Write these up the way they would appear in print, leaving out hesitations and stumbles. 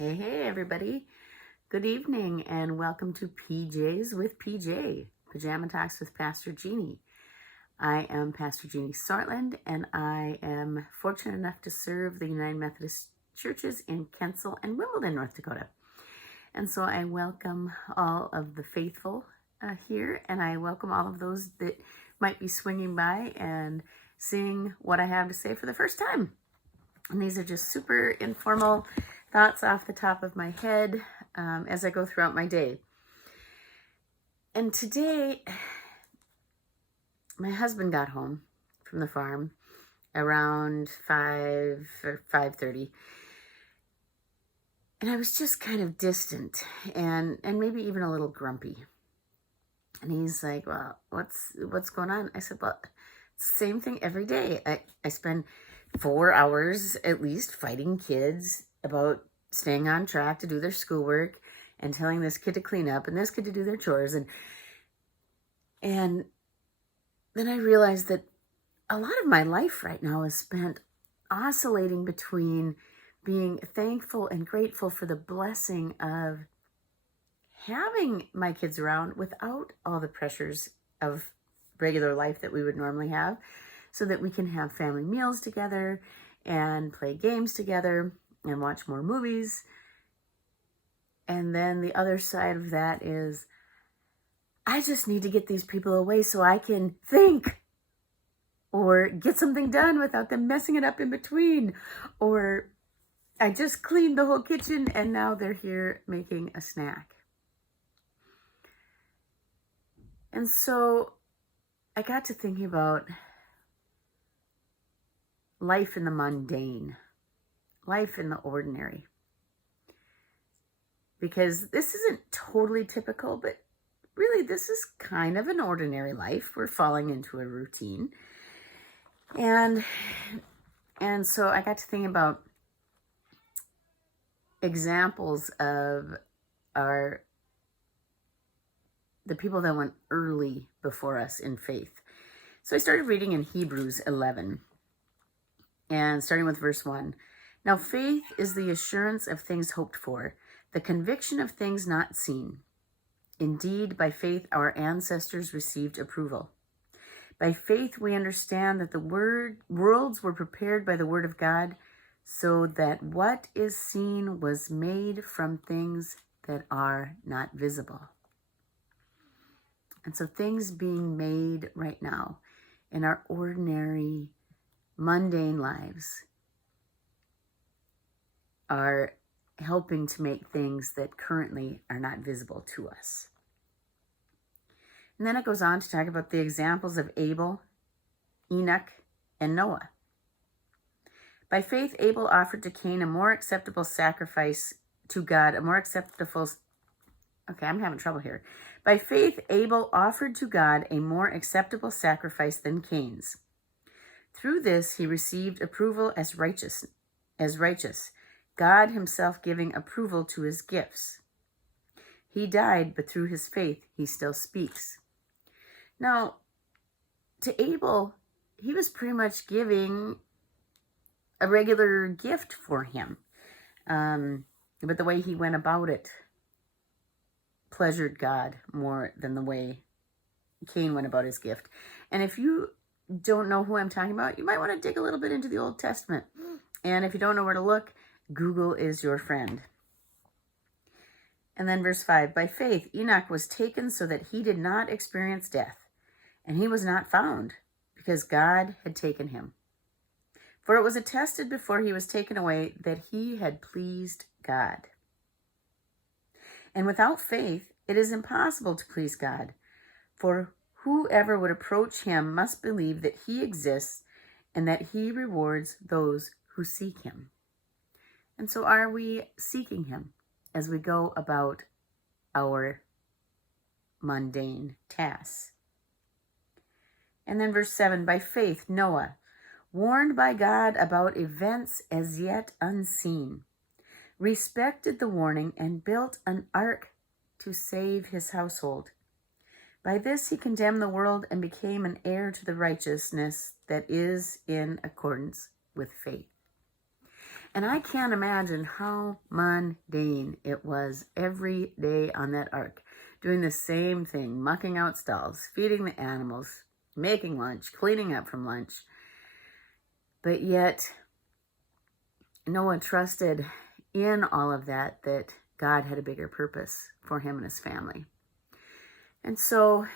Hey, everybody. Good evening and welcome to PJs with PJ, Pajama Talks with Pastor Jeannie. I am Pastor Jeannie Sortland and I am fortunate enough to serve the United Methodist Churches in Kensal and Wimbledon, North Dakota. And so I welcome all of the faithful here, and I welcome all of those that might be swinging by and seeing what I have to say for the first time. And these are just super informal thoughts off the top of my head as I go throughout my day. And today, my husband got home from the farm around 5 or 5:30. And I was just kind of distant and maybe even a little grumpy. And he's like, well, what's going on? I said, well, it's the same thing every day. I spend 4 hours at least fighting kids about staying on track to do their schoolwork and telling this kid to clean up and this kid to do their chores. And then I realized that a lot of my life right now is spent oscillating between being thankful and grateful for the blessing of having my kids around without all the pressures of regular life that we would normally have, so that we can have family meals together and play games together and watch more movies. And then the other side of that is I just need to get these people away so I can think or get something done without them messing it up in between. Or I just cleaned the whole kitchen and now they're here making a snack. And so I got to thinking about life in the mundane, life in the ordinary. Because this isn't totally typical, but really this is kind of an ordinary life. We're falling into a routine. And so I got to think about examples of the people that went early before us in faith. So I started reading in Hebrews 11. And starting with verse 1. Now faith is the assurance of things hoped for, the conviction of things not seen. Indeed, by faith our ancestors received approval. By faith we understand that the worlds were prepared by the word of God, so that what is seen was made from things that are not visible. And so things being made right now in our ordinary mundane lives are helping to make things that currently are not visible to us. And then it goes on to talk about the examples of Abel, Enoch, and Noah. By faith, Abel offered to Cain a more acceptable sacrifice to God, I'm having trouble here. By faith, Abel offered to God a more acceptable sacrifice than Cain's. Through this, he received approval as righteous, God himself giving approval to his gifts. He died, but through his faith, he still speaks. Now, to Abel, he was pretty much giving a regular gift for him. But the way he went about it pleasured God more than the way Cain went about his gift. And if you don't know who I'm talking about, you might want to dig a little bit into the Old Testament. And if you don't know where to look, Google is your friend. And then verse 5, by faith, Enoch was taken so that he did not experience death, and he was not found, because God had taken him. For it was attested before he was taken away that he had pleased God. And without faith, it is impossible to please God, for whoever would approach him must believe that he exists and that he rewards those who seek him. And so are we seeking him as we go about our mundane tasks? And then verse 7, by faith, Noah, warned by God about events as yet unseen, respected the warning and built an ark to save his household. By this he condemned the world and became an heir to the righteousness that is in accordance with faith. And I can't imagine how mundane it was every day on that ark, doing the same thing, mucking out stalls, feeding the animals, making lunch, cleaning up from lunch. But yet, Noah trusted in all of that God had a bigger purpose for him and his family. And so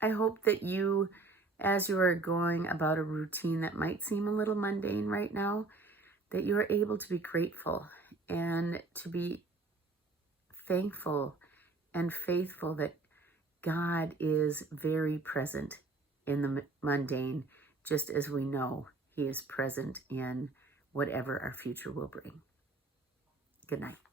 I hope that you, as you are going about a routine that might seem a little mundane right now, that you are able to be grateful and to be thankful and faithful that God is very present in the mundane, just as we know He is present in whatever our future will bring. Good night.